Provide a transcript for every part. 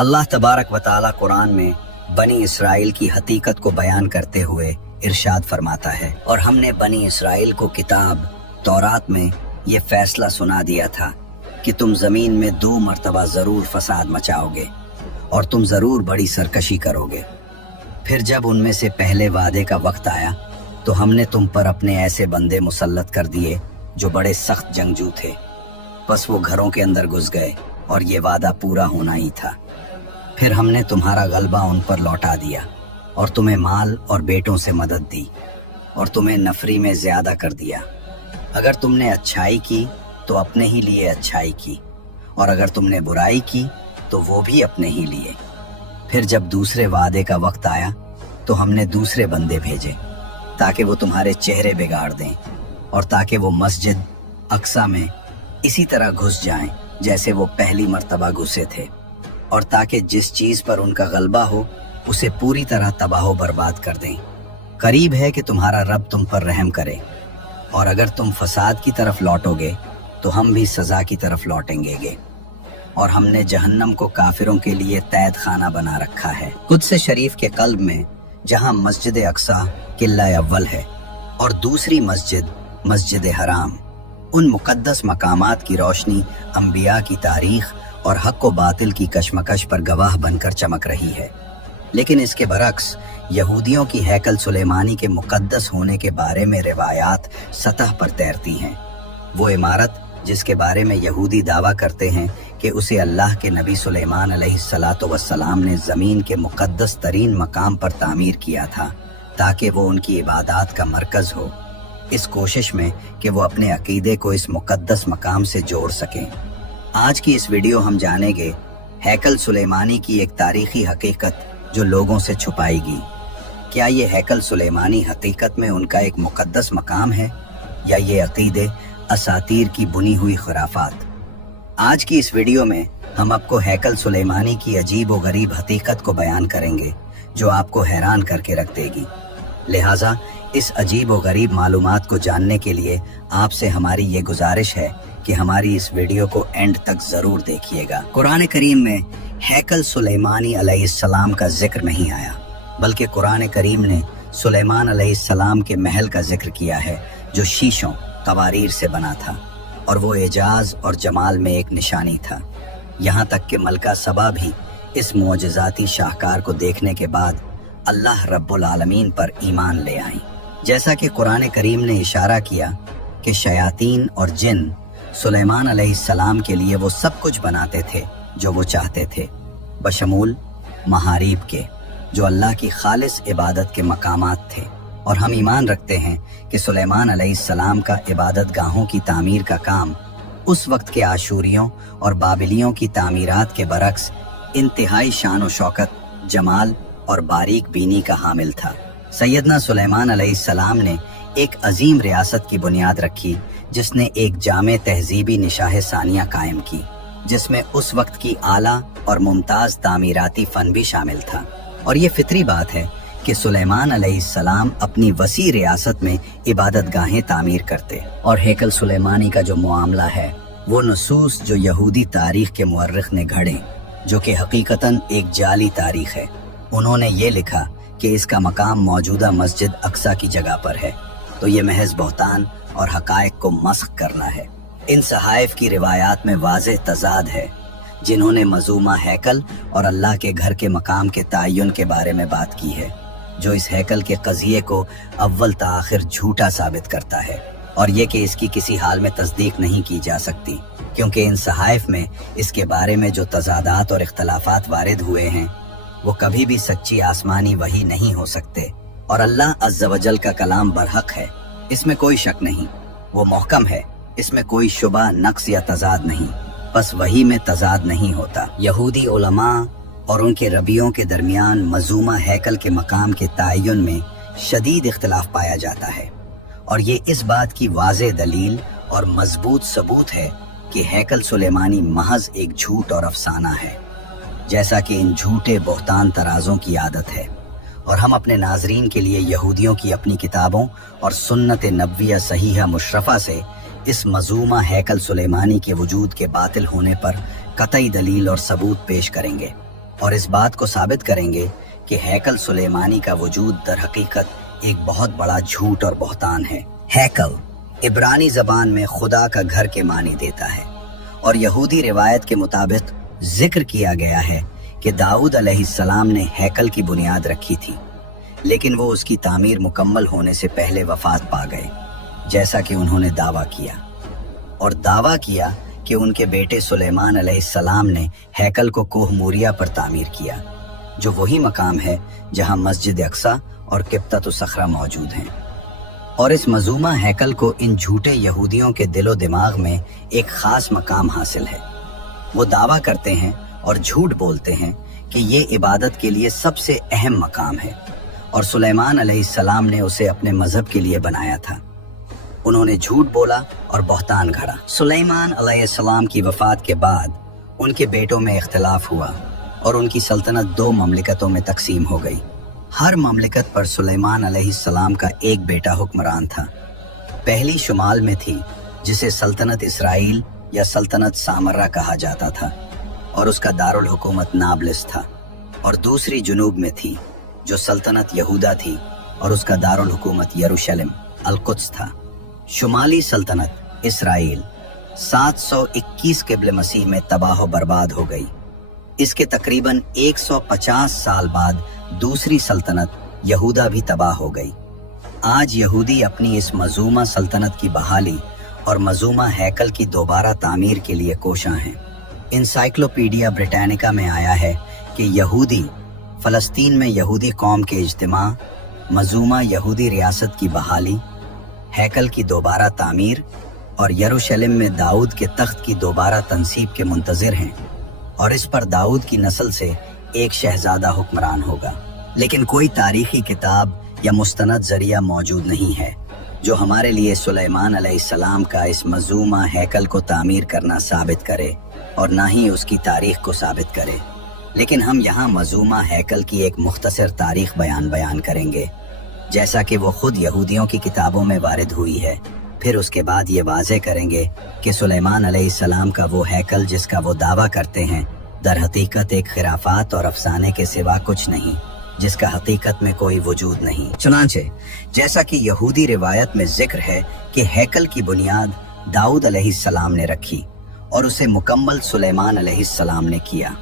अल्लाह तबारक व ताला कुरान में बनी इसराइल की हकीकत को बयान करते हुए इरशाद फरमाता है, और हमने बनी इसराइल को किताब तौरात में ये फैसला सुना दिया था कि तुम जमीन में 2 मरतबा जरूर फसाद मचाओगे और तुम जरूर बड़ी सरकशी करोगे। फिर जब उनमें से पहले वादे का वक्त आया तो हमने तुम पर अपने ऐसे बंदे मुसल्लत कर दिए जो बड़े सख्त जंगजू थे। बस वो घरों के अंदर घुस गए और ये वादा पूरा होना ही था। फिर हमने तुम्हारा गलबा उन पर लौटा दिया और तुम्हें माल और बेटों से मदद दी और तुम्हें नफरी में ज्यादा कर दिया। अगर तुमने अच्छाई की तो अपने ही लिए अच्छाई की, और अगर तुमने बुराई की तो वो भी अपने ही लिए। फिर जब दूसरे वादे का वक्त आया तो हमने दूसरे बंदे भेजे ताकि वो तुम्हारे चेहरे बिगाड़ दें और ताकि वो मस्जिद अक्सा में इसी तरह घुस जाएं जैसे वो पहली मर्तबा घुसे थे, और ताकि जिस चीज पर उनका गलबा हो उसे पूरी तरह तबाह बर्बाद कर दें। करीब है कि तुम्हारा रब तुम पर रहम करे, और अगर तुम फसाद की तरफ लौटोगे तो हम भी सजा की तरफ लौटेंगे। और हमने जहन्नम को काफिरों के लिए तैद खाना बना रखा है। कुद्स शरीफ के कल्ब में जहां मस्जिद अक्सा किला अव्वल है और दूसरी मस्जिद मस्जिद हराम, उन मुकद्दस मकामात की रोशनी अंबिया की तारीख और हक व बातिल की कशमकश पर गवाह बनकर चमक रही है। लेकिन इसके बरक्स यहूदियों की हैकल सुलेमानी के मुकद्दस होने के बारे में रिवायात सतह पर तैरती हैं। वो इमारत जिसके बारे में यहूदी दावा करते हैं कि उसे अल्लाह के नबी सुलेमान अलैहिस्सलातु वस्सलाम ने ज़मीन के मुकद्दस तरीन मकाम पर तामीर किया था ताकि वो उनकी इबादत का मरकज़ हो, इस कोशिश में कि वो अपने अकीदे को इस मुकद्दस मकाम से जोड़ सकें। आज की इस वीडियो हम जानेंगे हैकल सुलेमानी की एक तारीखी हकीकत जो लोगों से छुपाएगी। क्या ये हैकल सुलेमानी हकीकत में उनका एक मुकद्दस मकाम है या ये अकीदे असातीर की बुनी हुई खुराफात? आज की इस वीडियो में हम आपको हैकल सुलेमानी की अजीब व गरीब हकीकत को बयान करेंगे जो आपको हैरान करके रख देगी। लिहाजा इस अजीब व गरीब मालूमात को जानने के लिए आपसे हमारी ये गुजारिश है कि हमारी इस वीडियो को एंड तक जरूर देखिएगा। कुरान करीम में हैकल सुलेमानी अलैहिस्सलाम का जिक्र नहीं आया, बल्कि कुरान करीम ने सुलेमान अलैहिस्सलाम के महल का जिक्र किया है जो शीशों कवारीर से बना था, और वो एजाज और जमाल में एक निशानी था। यहाँ तक कि मलका सबा भी इस मोजज़ाती शाहकार को देखने के बाद अल्लाह रब्बुल आलमीन पर ईमान ले आई। जैसा कि कुरान करीम ने इशारा किया कि शयातीन और जिन सुलेमान अलैहिस्सलाम के लिए वो सब कुछ बनाते थे जो वो चाहते थे, बशमूल महारीब के जो अल्लाह की खालिस इबादत के मकामात थे। और हम ईमान रखते हैं कि सुलेमान अलैहिस्सलाम का इबादत गाहों की तामीर का काम उस वक्त के आशूरियों और बाबिलियों की तामीरात के बरक्स इंतहाई शान व शौकत, जमाल और बारीक बीनी का हामिल था। सैयदना सुलेमान अलैहिस्सलाम ने एक अजीम रियासत की बुनियाद रखी जिसने एक जामे तहजीबी निशाह सानिया कायम की, जिसमें उस वक्त की आला और मुमताज तामीराती फन भी शामिल था। और ये फितरी बात है कि सुलेमान अलैहिस्सलाम अपनी वसी रियासत में इबादत गाहें तामीर करते, और हैकल सुलेमानी का जो मामला है वो नसूस जो यहूदी तारीख के मुअर्रिख ने घड़े, जो कि हकीकतन एक जाली तारीख है। उन्होंने ये लिखा कि इसका मकाम मौजूदा मस्जिद अक्सा की जगह पर है, तो ये महज बहतान और हकायक को मस्ख करना है। इन सहाइफ की रिवायात में वाज़ेह तज़ाद है। जिन्होंने मजूमा हैकल और अल्लाह के घर के मकाम के तयन के बारे में बात की है, जो इस हैकल के कज़िये को अव्वल ता आखिर झूठा साबित करता है, और ये कि इसकी किसी हाल में तस्दीक नहीं की जा सकती, क्योंकि इन सहाइफ में इसके बारे में जो तज़ादात और इख्तलाफात वारिद हुए हैं वो कभी भी सच्ची आसमानी वही नहीं हो सकते। और अल्लाह अज़्ज़ व जल का कलाम बरहक है, इसमें कोई शक नहीं। वो मोहकम है, इसमें कोई शुबा, नक्स या तज़ाद नहीं। बस वही में तज़ाद नहीं होता। यहूदी उलमा और उनके रबियों के दरमियान मजूमा हैकल के मकाम के तयन में शदीद इख्तलाफ पाया जाता है, और ये इस बात की वाज़ेह दलील और मजबूत सबूत है कि हैकल सुलेमानी महज एक झूठ और अफसाना है, जैसा कि इन झूठे बहतान तराजों की आदत है। और हम अपने नाजरीन के लिए यहूदियों की अपनी किताबों और सुन्नत नबविया सहीहा मुशर्रफा से इस मजूमा हैकल सुलेमानी के वजूद के बातिल होने पर कतई दलील और सबूत पेश करेंगे। और इस बात को साबित करेंगे कि हैकल सुलेमानी का वजूद दर हकीकत एक बहुत बड़ा झूठ और बहतान है। हैकल इब्रानी ज़बान में खुदा का घर के मानी देता है और यहूदी रिवायत के मुताबिक जिक्र किया गया है कि दाऊद अलैहिस्सलाम ने हैकल की बुनियाद रखी थी, लेकिन वो उसकी तामीर मुकम्मल होने से पहले वफात पा गए, जैसा कि उन्होंने दावा किया। और दावा किया कि उनके बेटे सुलेमान अलैहिस्सलाम ने हैकल को कोह मूरिया पर तामीर किया, जो वही मकाम है जहां मस्जिद अक्सा और किब्ततुस सखरा मौजूद हैं। और इस मजूमा हैकल को इन झूठे यहूदियों के दिलो दिमाग में एक खास मकाम हासिल है। वो दावा करते हैं और झूठ बोलते हैं कि ये इबादत के लिए सबसे अहम मकाम है और सुलेमान अलैहिस्सलाम ने उसे अपने मजहब के लिए बनाया था। उन्होंने झूठ बोला और बहतान घड़ा। सुलेमान अलैहिस्सलाम की वफात के बाद उनके बेटों में इख्तिलाफ हुआ और उनकी सल्तनत 2 ममलिकतों में तकसीम हो गई। हर ममलिकत पर सुलेमान अलैहिस्सलाम का एक बेटा हुक्मरान था। पहली शुमाल में थी, जिसे सल्तनत इसराइल या सल्तनत सामर्रा कहा जाता था और उसका दारुल हुकूमत नाबलिस था। और दूसरी जुनूब में थी, जो सल्तनत यहूदा थी और उसका दारुल हुकूमत यरूशलेम अल-कुद्स था। शुमाली सल्तनत इसराइल 721 क़िब्ल मसीह में तबाह बर्बाद हो गई। इसके तकरीबन 150 साल बाद दूसरी सल्तनत यहूदा भी तबाह हो गई। आज यहूदी अपनी इस मजूमा सल्तनत की बहाली और मजूमा हैकल की दोबारा तामीर के लिए कोशां हैं। इंसाइक्लोपीडिया ब्रिटानिका में आया है कि यहूदी फ़लस्तीन में यहूदी कौम के इज्तिमा, मजूमा यहूदी रियासत की बहाली, हैकल की दोबारा तामीर और यरूशलेम में दाऊद के तख्त की दोबारा तनसीब के मुंतज़िर हैं और इस पर दाऊद की नस्ल से एक शहजादा हुक्मरान होगा। लेकिन कोई तारीखी किताब या मुस्तनद जरिया मौजूद नहीं है जो हमारे लिए सुलेमान अलैहिस्सलाम का इस मजूमा हैकल को तामीर करना साबित करे और ना ही उसकी तारीख को साबित करे। लेकिन हम यहाँ मजूमा हैकल की एक मुख्तसर तारीख बयान करेंगे, जैसा कि वो खुद यहूदियों की किताबों में वारिद हुई है। फिर उसके बाद ये वाज़े करेंगे कि सुलेमान अलैहिस्सलाम का वो हैकल जिसका वो दावा करते हैं दर हकीकत एक खिराफात और अफसाने के सिवा कुछ नहीं, जिसका हकीकत में कोई वजूद नहीं। चुनांचे जैसा कि यहूदी रिवायत में जिक्र है कि हैकल की बुनियाद दाऊद अलैहिस्सलाम ने रखी और उसे मुकम्मल सुलेमान अलैहिस्सलाम ने किया।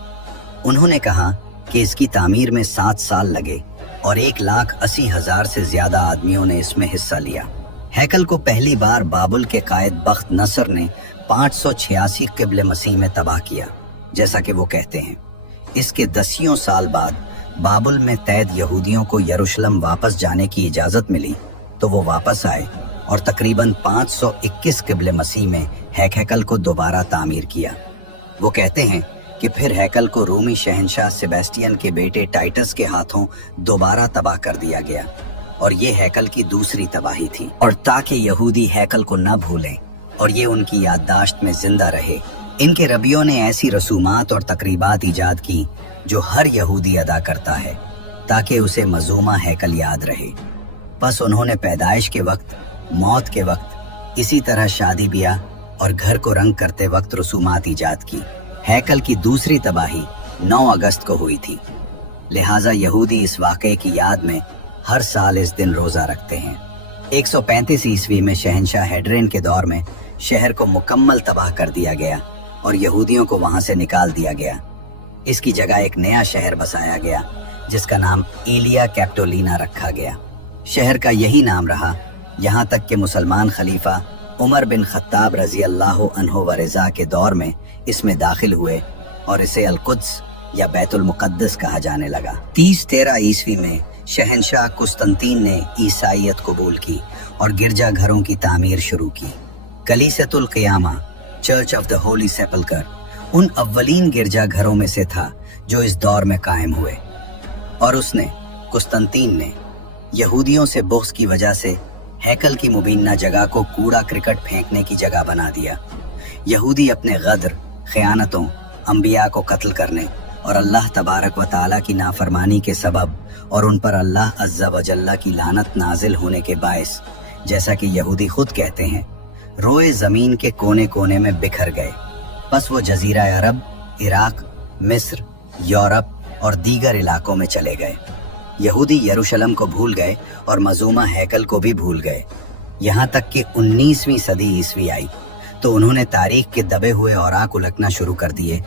उन्होंने कहा कि इसकी तामीर में 7 साल लगे और 1,80,000 से ज्यादा आदमियों ने इसमें हिस्सा लिया। हैकल को पहली बार बाबुल के कायद बख्त नसर ने 586 क़िब्ल मसीह में तबाह किया, जैसा कि वो कहते हैं। इसके 10 साल बाद बाबुल में तैद यहूदियों को यरूशलेम वापस जाने की इजाज़त मिली तो वो वापस आए और तकरीबन 521 क़िब्ल मसीह में हैकल को दोबारा तामीर किया। वो कहते हैं कि फिर हैकल को रोमी शहंशाह सेबेस्टियन के बेटे टाइटस के हाथों दोबारा तबाह कर दिया गया और ये हैकल की दूसरी तबाही थी। और ताकि यहूदी हैकल को न भूलें और ये उनकी याददाश्त में जिंदा रहे, इनके रबियों ने ऐसी रसूमात और तकरीबात इजाद की जो हर यहूदी अदा करता है ताकि उसे मजूमा हैकल याद रहे। बस उन्होंने पैदाइश के वक्त, मौत के वक्त, इसी तरह शादी ब्याह और घर को रंग करते वक्त रसूमात इजाद की। हैकल की दूसरी तबाही 9 अगस्त को हुई थी, लिहाजा यहूदी इस वाक़े की याद में हर साल इस दिन रोज़ा रखते हैं। 135 ईस्वी में शहंशाह हेड्रेन के दौर में शहर को मुकम्मल तबाह कर दिया गया और यहूदियों को वहां से निकाल दिया गया। इसकी जगह एक नया शहर बसाया गया जिसका नाम एलिया कैप्टोलिना रखा गया। शहर का यही नाम रहा यहाँ तक कि मुसलमान खलीफा उमर बिन खत्ताब रजी अल्लाह अन्हु व रज़ा के दौर में इसमें दाखिल हुए और इसे अल-कुद्स या बैतुल मुक़द्दस कहा जाने लगा। 30-13 ईस्वी में शहंशाह कुस्तंतीन ने ईसाईयत कबूल की और गिरजा घरों की तामीर शुरू की। कलीसियतुल क़ियामा, चर्च ऑफ द होली सेपल्कर, उन अव्वलीन गिरजा घरों में से था जो इस दौर में कायम हुए और उसने, कुस्तंतीन ने, यहूदियों से बुग़्ज़ की वजह से हैकल की मुबीना जगह को कूड़ा क्रिकेट फेंकने की जगह बना दिया। यहूदी अपने गदर, ख़यानतों, अंबिया को कत्ल करने और अल्लाह तबारक व तआला की नाफरमानी के सबब और उन पर अल्लाह अज़्ज़ा व जल्ला की लानत नाजिल होने के बायस, जैसा कि यहूदी खुद कहते हैं, रोए ज़मीन के कोने कोने में बिखर गए। बस वो जजीरा अरब, इराक, मिस्र, यूरोप, और दीगर इलाकों में चले गए। यहूदी यरूशलेम को भूल गए और मजूमा हैकल को भी भूल गए। यहाँ तक कि 19वीं सदी ईस्वी आई तो उन्होंने तारीख के दबे हुए औराक उलटना शुरू कर दिए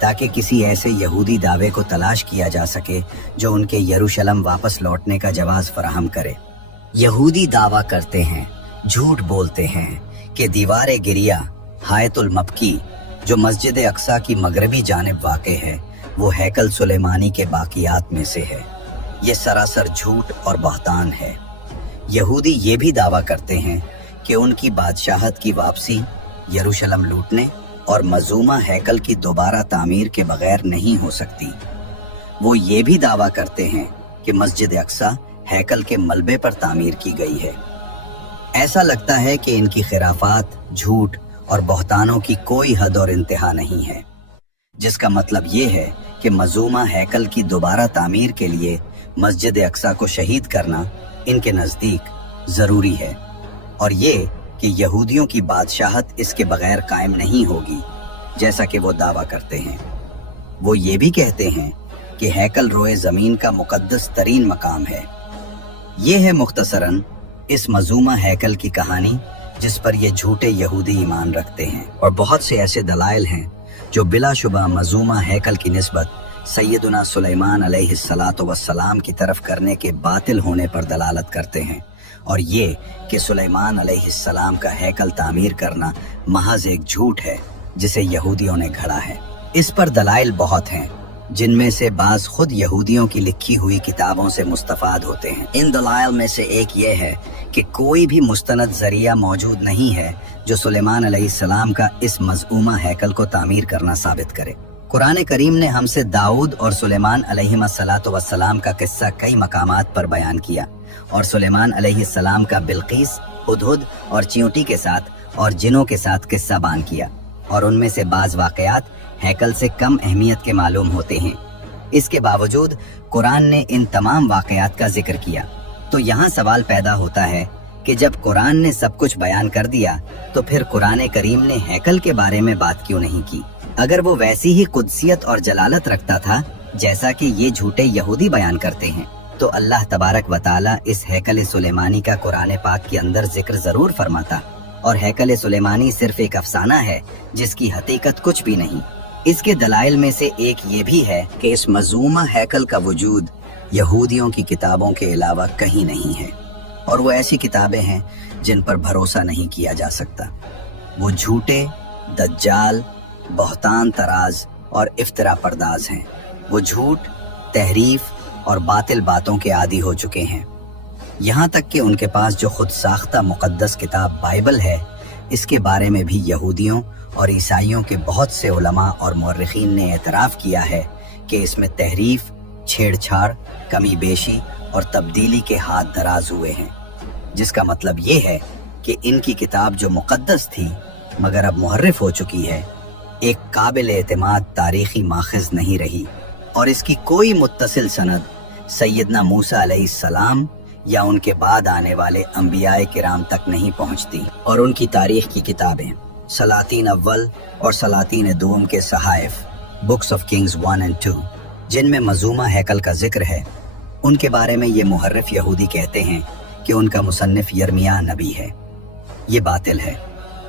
ताकि किसी ऐसे यहूदी दावे को तलाश किया जा सके जो उनके यरूशलेम वापस लौटने का जवाज फराहम करे। यहूदी दावा करते हैं, झूठ बोलते हैं कि दीवार गिरिया हायतुल मबकी जो मस्जिद अक्सा की मगरबी जानिब वाक़े है वो हैकल सुलेमानी के बाकियात में से है। ये सरासर झूठ और बहतान है। यहूदी ये भी दावा करते हैं कि उनकी बादशाहत की वापसी यरूशलेम लूटने और मजूमा हैकल की दोबारा तामीर के बगैर नहीं हो सकती। वो ये भी दावा करते हैं कि मस्जिद अक्सा हैकल के मलबे पर तामीर की गई है। ऐसा लगता है कि इनकी खिराफात, झूठ और बहतानों की कोई हद और इंतहा नहीं है, जिसका मतलब ये है कि मजूमा हैकल की दोबारा तामीर के लिए मस्जिद अक्सा को शहीद करना इनके नज़दीक ज़रूरी है और ये कि यहूदियों की बादशाहत इसके बगैर कायम नहीं होगी जैसा कि वो दावा करते हैं। वो ये भी कहते हैं कि हैकल रोए ज़मीन का मुकद्दस तरीन मकाम है। ये है मुख्तसरन इस मजूमा हैकल की कहानी जिस पर ये झूठे यहूदी ईमान रखते हैं। और बहुत से ऐसे दलाइल हैं जो बिलाशुबा मजूमा हैकल की निस्बत सैयदुना सुलेमान अलैहिस्सलातु वस्सलाम की तरफ करने के बातिल होने पर दलालत करते हैं और ये कि सुलेमान अलैहिस्सलाम का हैकल तामीर करना महज एक झूठ है जिसे यहूदियों ने घड़ा है। इस पर दलाइल बहुत हैं जिनमें से बाज खुद यहूदियों की लिखी हुई किताबों से मुस्तफाद होते हैं। इन दलाइल में से एक ये है कि कोई भी मुस्तनद जरिया मौजूद नहीं है जो सुलेमान अलैहिस्सलाम का इस मज़ऊमा हैकल को तामीर करना साबित करे। कुरान करीम ने हमसे दाऊद और सुलेमान अलैहिस्सलातु वस्सलाम का किस्सा कई मकामात पर बयान किया और सुलेमान अलैहिस्सलाम का बिल्कीस, हुदहुद और चींटी के साथ और जिनों के साथ किस्सा बान किया और उनमें से बाज वाक़यात हैकल से कम अहमियत के मालूम होते हैं। इसके बावजूद कुरान ने इन तमाम वाक़यात का जिक्र किया। तो यहाँ सवाल पैदा होता है कि जब कुरान ने सब कुछ बयान कर दिया तो फिर कुरान करीम ने हैकल के बारे में बात क्यों नहीं की? अगर वो वैसी ही कुदसियत और जलालत रखता था जैसा कि ये झूठे यहूदी बयान करते हैं तो अल्लाह तबारक व तआला इस हैकल सुलेमानी का कुरान पाक के अंदर जिक्र जरूर फरमाता और हैकल सुलेमानी सिर्फ एक अफसाना है जिसकी हकीकत कुछ भी नहीं। इसके दलाइल में से एक ये भी है कि इस मज़ूमा हैकल का वजूद यहूदियों की किताबों के अलावा कहीं नहीं है और वो ऐसी किताबें हैं जिन पर भरोसा नहीं किया जा सकता। वो झूठे, दज्जाल, बहतान तराज और इफ्तरा परदाज हैं। वो झूठ, तहरीफ और बातिल बातों के आदी हो चुके हैं। यहाँ तक कि उनके पास जो खुद साख्ता मुक़द्दस किताब बाइबल है इसके बारे में भी यहूदियों और ईसाइयों के बहुत से उलमा और मुअर्रिखीन ने एतराफ़ किया है कि इसमें तहरीफ, छेड़छाड़, कमी बेशी और तब्दीली के हाथ दराज हुए हैं, जिसका मतलब ये है कि इनकी किताब जो मुक़द्दस थी मगर अब मुहर्रिफ हो चुकी है, एक काबिल एतमाद तारीख़ी माखज़ नहीं रही और इसकी कोई मुत्तसिल सनद सैयदना मूसा अलैहिस्सलाम या उनके बाद आने वाले अंबियाए किराम तक नहीं पहुंचती। और उनकी तारीख की किताबें सलातीन अव्वल और सलातीन दूम के सहाइफ, बुक्स ऑफ किंग्स 1 और 2, जिनमें मज़ूमा हैकल का जिक्र है, उनके बारे में ये मुहर्रिफ यहूदी कहते हैं कि उनका मुसन्निफ यर्मिया नबी है। ये बातिल है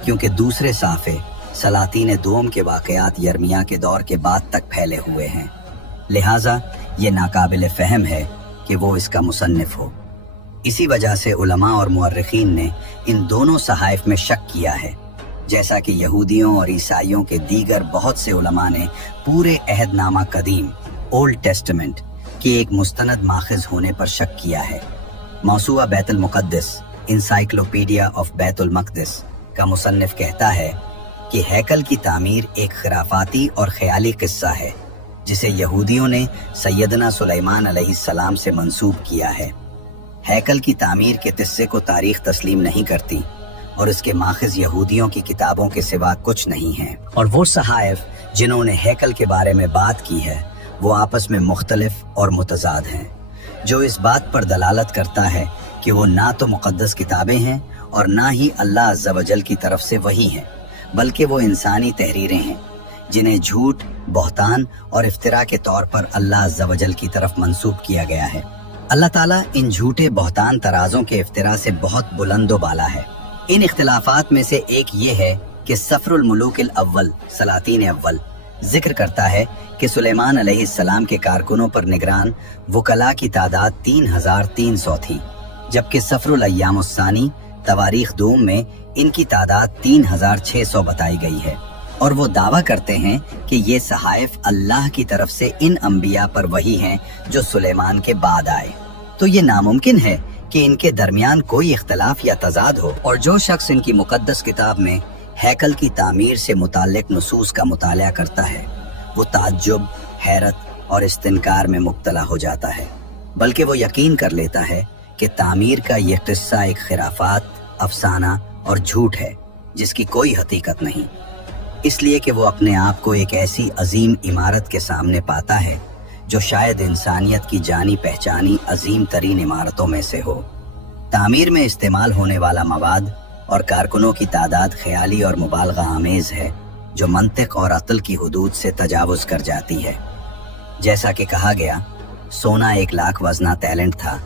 क्योंकि दूसरे साफ़े सलातीन दूम के वाक़यात यर्मिया के दौर के बाद तक फैले हुए हैं, लिहाजा ये नाकाबिल फ़हम है कि वो इसका मुसन्निफ हो। इसी वजह से उलमा और मुअर्रिखीन ने इन दोनों सहाइफ में शक किया है, जैसा कि यहूदियों और ईसाइयों के दीगर बहुत से उलमा ने पूरे अहदनामा कदीम, ओल्ड टेस्टमेंट के एक मुस्तनद माखज़ होने पर शक किया है। मौसूआ बैतुल मुक़द्दस, इंसाइक्लोपीडिया ऑफ बैतुल मक़दिस का मुसन्निफ कहता है कि हैकल की तामीर एक खिराफाती और ख्याली किस्सा है जिसे यहूदियों ने सैयदना सुलेमान अलैहिस्सलाम से मंसूब किया है। हैकल की तामीर के किस्से को तारीख तस्लीम नहीं करती और इसके माखज़ यहूदियों की किताबों के सिवा कुछ नहीं है। और वो सहाइफ जिन्होंने हैकल के बारे में बात की है वो आपस में मुख्तलिफ और मुतज़ाद हैं, जो इस बात पर दलालत करता है कि वो ना तो मुक़द्दस किताबें हैं और ना ही अल्लाह अज़्ज़ा वजल की तरफ से वही हैं, बल्कि वो इंसानी तहरीरें हैं जिन्हें झूठ, बहतान और इफ्तिरा के तौर पर अल्लाह अज़्ज़ा वजल की तरफ मंसूब किया गया है। अल्लाह ताला इन झूठे बहतान तराजों के इफ्तिरा से बहुत बुलंदो बाला है। इन इख्तिलाफात में से एक ये है कि सफरुल मुलूकिल अव्वल सलातीन अव्वल जिक्र करता है कि सुलेमान अलैहिस्सलाम के कारकुनों पर निगरान वकला की तादाद 3300 थी, जबकि सफरुल अय्यामुस्सानी तवारीख दूम में इनकी तादाद 3600 बताई गई है। और वो दावा करते हैं कि ये सहाइफ अल्लाह की तरफ से इन अंबिया पर वही हैं जो सुलेमान के बाद आए। तो ये नामुमकिन है कि इनके दरमियान कोई इख्तलाफ या तजाद हो। और जो शख्स इनकी मुकद्दस किताब में हैकल की तामीर से मुताल्लिक नुसूस का मुताला करता है, वो ताज्जुब, हैरत और इस्तिनकार में मुब्तला हो जाता है, बल्कि वो यकीन कर लेता है कि तामीर का ये किस्सा एक खिराफात, अफसाना और झूठ है जिसकी कोई हकीकत नहीं, इसलिए कि वो अपने आप को एक ऐसी अजीम इमारत के सामने पाता है जो शायद इंसानियत की जानी पहचानी अजीम तरीन इमारतों में से हो। तामीर में इस्तेमाल होने वाला मवाद और कारकुनों की तादाद ख्याली और मुबालगा आमेज है, जो मंतिक और अक्ल की हुदूद से तजावुज कर जाती है। जैसा कि कहा गया, सोना 1 लाख वजना टैलेंट था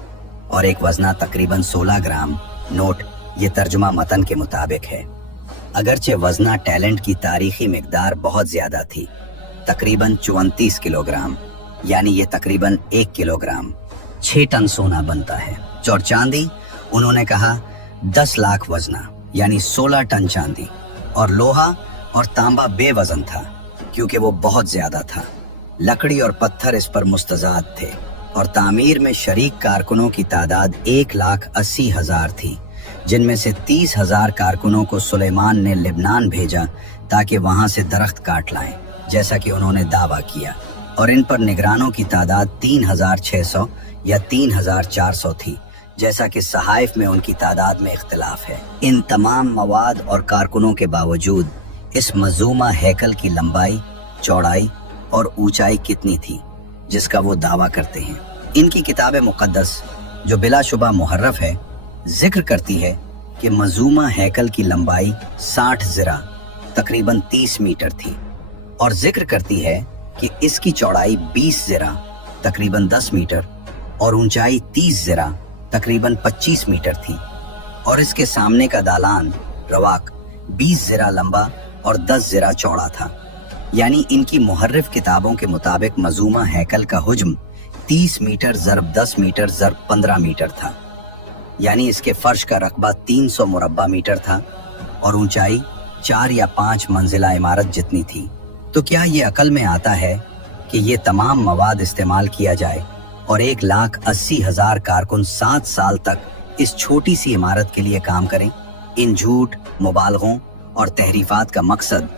और एक वजना तकरीबन 16 ग्राम। नोट, ये तर्जुमा मतन के मुताबिक है। अगरचे वजना टैलेंट की तारीखी मिकदार बहुत ज्यादा थी, तकरीबन 34 किलोग्राम, यानी ये तकरीबन 1 किलोग्राम 6 टन सोना बनता है। और चांदी, उन्होंने कहा 10 लाख वजना, यानी 16 टन चांदी। और लोहा और तांबा बेवजन था क्योंकि वो बहुत ज्यादा था। लकड़ी और पत्थर इस पर मुस्तजाद थे। और तामीर में शरीक कारकुनों की तादाद 1,80,000 थी, जिनमें से 30,000 कारकुनों को सुलेमान ने लिबनान भेजा ताकि वहां से दरख्त काट लाएं, जैसा कि उन्होंने दावा किया। और इन पर निगरानों की तादाद 3,600 या 3,400 थी, जैसा कि सहाइफ में उनकी तादाद में इख्तिलाफ है। इन तमाम मवाद और कारकुनों के बावजूद इस मजूमा हैकल की लंबाई, चौड़ाई और ऊंचाई कितनी थी जिसका वो दावा करते हैं। इनकी किताब मुकद्दस, जो बिलाशुबा मुहर्रफ है, जिक्र करती है कि मजूमा हैकल की लंबाई 60 ज़िरा तकरीबन 30 मीटर थी, और जिक्र करती है कि इसकी चौड़ाई 20 ज़िरा तकरीबन 10 मीटर और ऊंचाई 30 ज़िरा तकरीबन 25 मीटर थी। और इसके सामने का दालान रवाक 20 ज़िरा लंबा और 10 ज़िरा चौड़ा था। यानी इनकी मुहर्रिफ किताबों के मुताबिक मजूमा हैकल का हुज्म 30 मीटर ज़रब 10 मीटर ज़रब 15 मीटर था, यानी इसके फर्श का रकबा 300 मुरब्बा मीटर था और ऊंचाई 4 या 5 मंजिला इमारत जितनी थी। तो क्या ये अकल में आता है कि ये तमाम मवाद इस्तेमाल किया जाए और 1,80,000 कारकुन 7 साल तक इस छोटी सी इमारत के लिए काम करें? इन झूठ, मुबालगों और तहरीफात का मकसद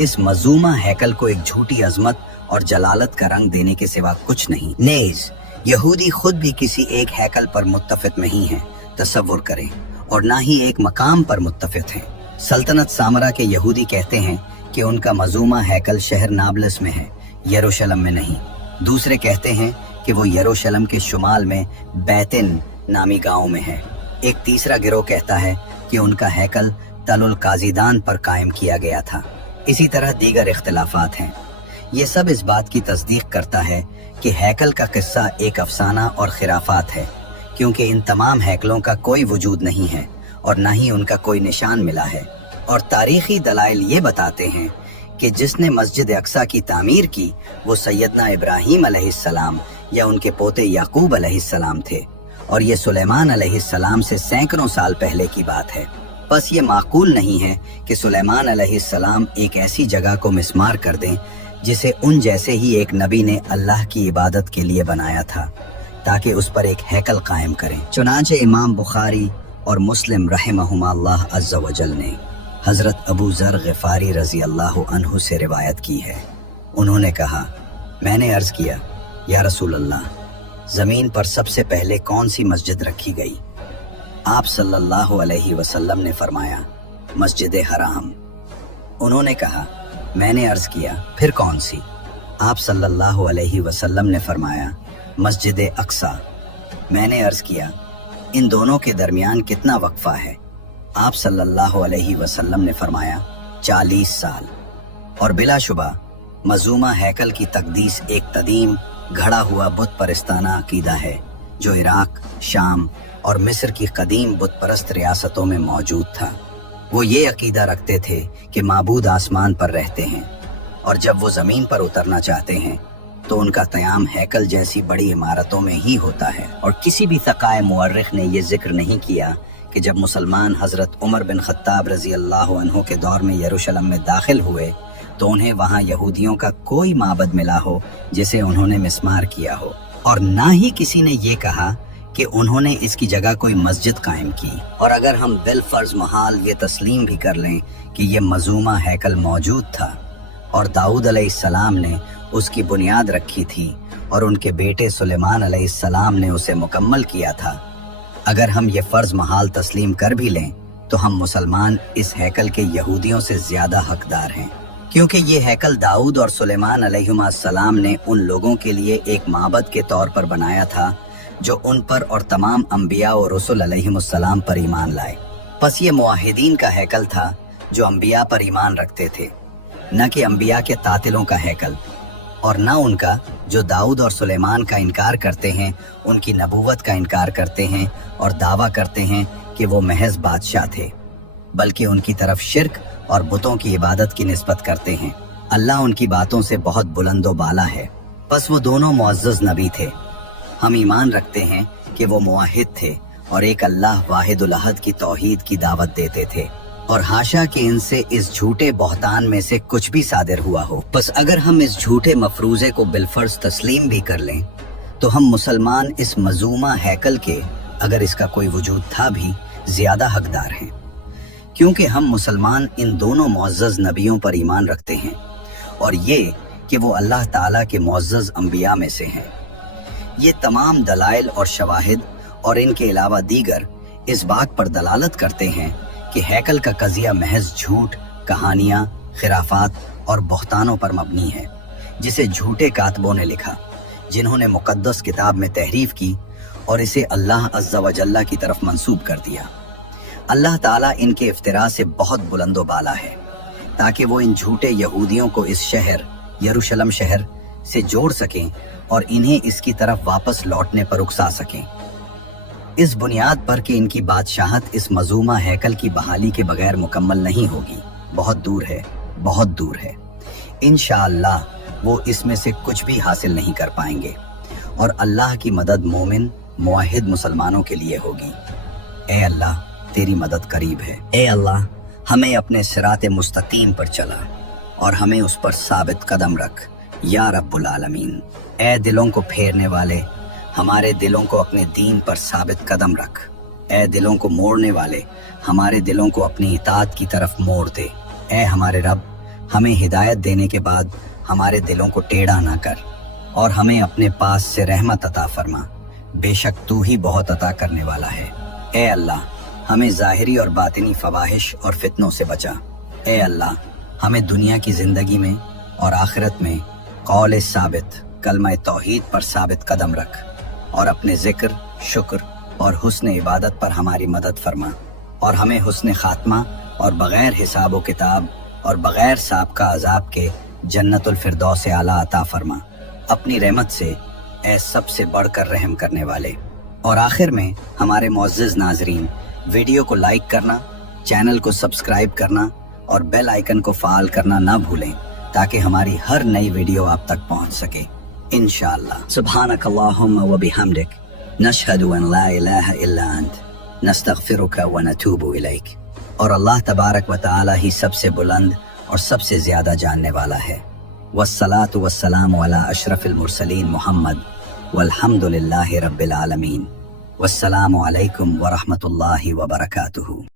इस मजूमा हैकल को एक झूठी अजमत और जलालत का रंग देने के सिवा कुछ नहीं। नेज यहूदी खुद भी किसी एक हैकल पर मुत्तफिक नहीं है, तसव्वुर करें, और ना ही एक मकाम पर मुत्तफिक हैं। सल्तनत सामरा के यहूदी कहते हैं कि उनका मजूमा हैकल शहर नाबलस में है, यरूशलेम में नहीं। दूसरे कहते हैं कि वो यरूशलेम के शुमाल में बैतिन नामी गांव में है। एक तीसरा गिरोह कहता है कि उनका हैकल तलुल काजीदान पर कायम किया गया था। इसी तरह दीगर इख्तिलाफात हैं। ये सब इस बात की तस्दीक करता है कि हैकल का किस्सा एक अफसाना और खिराफात है, क्योंकि इन तमाम हैकलों का कोई वजूद नहीं है और न ही उनका कोई निशान मिला है। और तारीखी दलाइल ये बताते हैं कि जिसने मस्जिद अक्सा की तामीर की वो सैयदना इब्राहीम अलैहिस्सलाम या उनके पोते याकूब अलैहिस्सलाम थे, और ये सुलेमान अलैहिस्सलाम से सैकड़ों साल पहले की बात है। बस ये माकूल नहीं है कि सुलेमान अलैहिस्सलाम एक ऐसी जगह को मिस्मार कर दें जिसे उन जैसे ही एक नबी ने अल्लाह की इबादत के लिए बनाया था, ताकि उस पर एक हैकल कायम करें। चुनांचे इमाम बुखारी और मुस्लिम रहमहुमुल्लाह अज़्ज़ा वजल ने हज़रत अबू ज़र ग़िफ़ारी रज़ी अल्लाह अन्हु से रिवायत की है। उन्होंने कहा, मैंने अर्ज़ किया, या रसूल अल्लाह, ज़मीन पर सबसे पहले कौन सी मस्जिद रखी गई? आप सल्लल्लाहु अलैहि वसल्लम ने फरमाया, मस्जिद हराम। उन्होंने कहा, मैंने अर्ज़ किया, फिर कौन सी? आप सल्लल्लाहु अलैहि वसल्लम ने फरमाया, मस्जिद अक्सा। मैंने अर्ज़ किया, इन दोनों के दरमियान कितना वक्फा है? आप सल्लल्लाहु अलैहि वसल्लम ने फरमाया, 40 साल। और बिलाशुबा मजूमा हैकल की तकदीस एक कदीम घड़ा हुआ बुत परस्ताना अकीदा है जो इराक, शाम और मिस्र की कदीम बुत परस्त रियासतों में मौजूद था। वो ये अकीदा रखते थे कि माबूद आसमान पर रहते हैं और जब वो ज़मीन पर उतरना चाहते हैं तो उनका क़याम हैकल जैसी बड़ी इमारतों में ही होता है। और किसी भी तकाए मुअर्रिख ने ये जिक्र नहीं किया कि जब मुसलमान हज़रत उमर बिन खत्ताब रज़ी अल्लाह अन्हु के दौर में यरूशलेम में दाखिल हुए तो उन्हें वहाँ यहूदियों का कोई माबद मिला हो जिसे उन्होंने मिस्मार किया हो, और ना ही किसी ने ये कहा कि उन्होंने इसकी जगह कोई मस्जिद कायम की। और अगर हम बिलफर्ज महाल ये तस्लीम भी कर लें कि ये मजूमा हैकल मौजूद था और दाऊद अलैहिस्सलाम ने उसकी बुनियाद रखी थी और उनके बेटे सुलेमान अलैहिस्सलाम ने उसे मुकम्मल किया था, अगर हम ये फ़र्ज महाल तस्लीम कर भी लें तो हम मुसलमान इस हैकल के यहूदियों से ज़्यादा हकदार हैं, क्योंकि ये हैकल दाऊद और सुलेमान अलैहिस्सलाम ने उन लोगों के लिए एक माबद के तौर पर बनाया था जो उन पर और तमाम अंबिया और रसूल अलैहिस्सलाम पर ईमान लाए। बस ये मुआहिदीन का हैकल था जो अंबिया पर ईमान रखते थे, न कि अंबिया के तातिलों का हैकल, और न उनका जो दाऊद और सुलेमान का इनकार करते हैं, उनकी नबूवत का इनकार करते हैं और दावा करते हैं कि वो महज बादशाह थे, बल्कि उनकी तरफ शिर्क और बुतों की इबादत की निस्बत करते हैं। अल्लाह उनकी बातों से बहुत बुलंदो बाला है। बस वो दोनों मुअज़्ज़ज़ नबी थे। हम ईमान रखते हैं कि वो मुवाहिद थे और एक अल्लाह वाहिदुल अहद की तौहीद की दावत देते थे, और हाशा कि इनसे इस झूठे बहतान में से कुछ भी सादिर हुआ हो। बस अगर हम इस झूठे मफरूज़े को बिलफर्ज तस्लीम भी कर लें तो हम मुसलमान इस मजूमा हैकल के, अगर इसका कोई वजूद था भी, ज़्यादा हकदार हैं, क्योंकि हम मुसलमान इन दोनों मुअज़्ज़ज़ नबियों पर ईमान रखते हैं और ये कि वो अल्लाह ताला के मुअज़्ज़ज़ अंबिया में से हैं। ये तमाम दलाइल और शवाहिद और इनके अलावा दीगर इस बात पर दलालत करते हैं कि हैकल का कज़िया महज झूठ, कहानियाँ, खिराफात और बहतानों पर मबनी है, जिसे झूठे कातबों ने लिखा, जिन्होंने मुक़द्दस किताब में तहरीफ की और इसे अल्लाह अज़्ज़ा व जल्ला की तरफ मंसूब कर दिया। अल्लाह ताला इनके इफ्तिरा से बहुत बुलंदो बाला है, ताकि वो इन झूठे यहूदियों को इस शहर, यरूशलेम शहर से जोड़ सकें और इन्हें इसकी तरफ वापस लौटने पर उकसा सकें, इस बुनियाद पर कि इनकी बादशाहत इस मजूमा हैकल की बहाली के बगैर मुकम्मल नहीं होगी। बहुत दूर है, बहुत दूर है। इंशाअल्लाह वो इसमें से कुछ भी हासिल नहीं कर पाएंगे और अल्लाह की मदद मोमिन मुवाहिद मुसलमानों के लिए होगी। ए अल्लाह, तेरी मदद करीब है। ए अल्लाह, हमें अपने सिराते मुस्तकीम पर चला और हमें उस पर साबित कदम रख या रब्बुल आलमीन। ए दिलों को फेरने वाले, हमारे दिलों को अपने दीन पर साबित कदम रख। ए दिलों को मोड़ने वाले, हमारे दिलों को अपनी इताअत की तरफ मोड़ दे। ए हमारे रब, हमें हिदायत देने के बाद हमारे दिलों को टेढ़ा ना कर और हमें अपने पास से रहमत अता फरमा, बेशक तू ही बहुत अता करने वाला है। ए अल्लाह, हमें ज़ाहिरी और बातिनी फवाहिश और फितनों से बचा। ए अल्लाह, हमें दुनिया की ज़िंदगी में और आखिरत में कौल साबित, कलमा तौहीद पर साबित कदम रख और अपने जिक्र, शुक्र और हुस्न इबादत पर हमारी मदद फरमा, और हमें हुस्न खात्मा और बग़ैर हिसाब व किताब और बग़ैर साबका अज़ाब के जन्नतुल फिरदौस आला अता फरमा, अपनी रहमत से ए सबसे बढ़कर रहम करने वाले। और आखिर में हमारे मुअज़्ज़ज़ नाज़रीन, वीडियो को लाइक करना, चैनल को सब्सक्राइब करना और बेल आइकन को फ़ाल करना ना भूलें, ताकि हमारी हर नई वीडियो आप तक पहुंच सके इंशाअल्लाह। सुब्हानक अल्लाहुम्मा व बिहम्दिक, नशहदु अन ला इलाहा इल्ला अंत, नस्तगफिरुका व नतूबु इलैक। और अल्लाह तबारक व तआला ही सबसे बुलंद और सबसे ज्यादा जानने वाला है। वस्सलातु वस्सलामु अला अशरफिल मुरसलीन मुहम्मद वल्हम्दुलिल्लाहि रब्बिल आलमीन। वस्सलामु अलैकुम व रहमतुल्लाहि व बरकातुहू।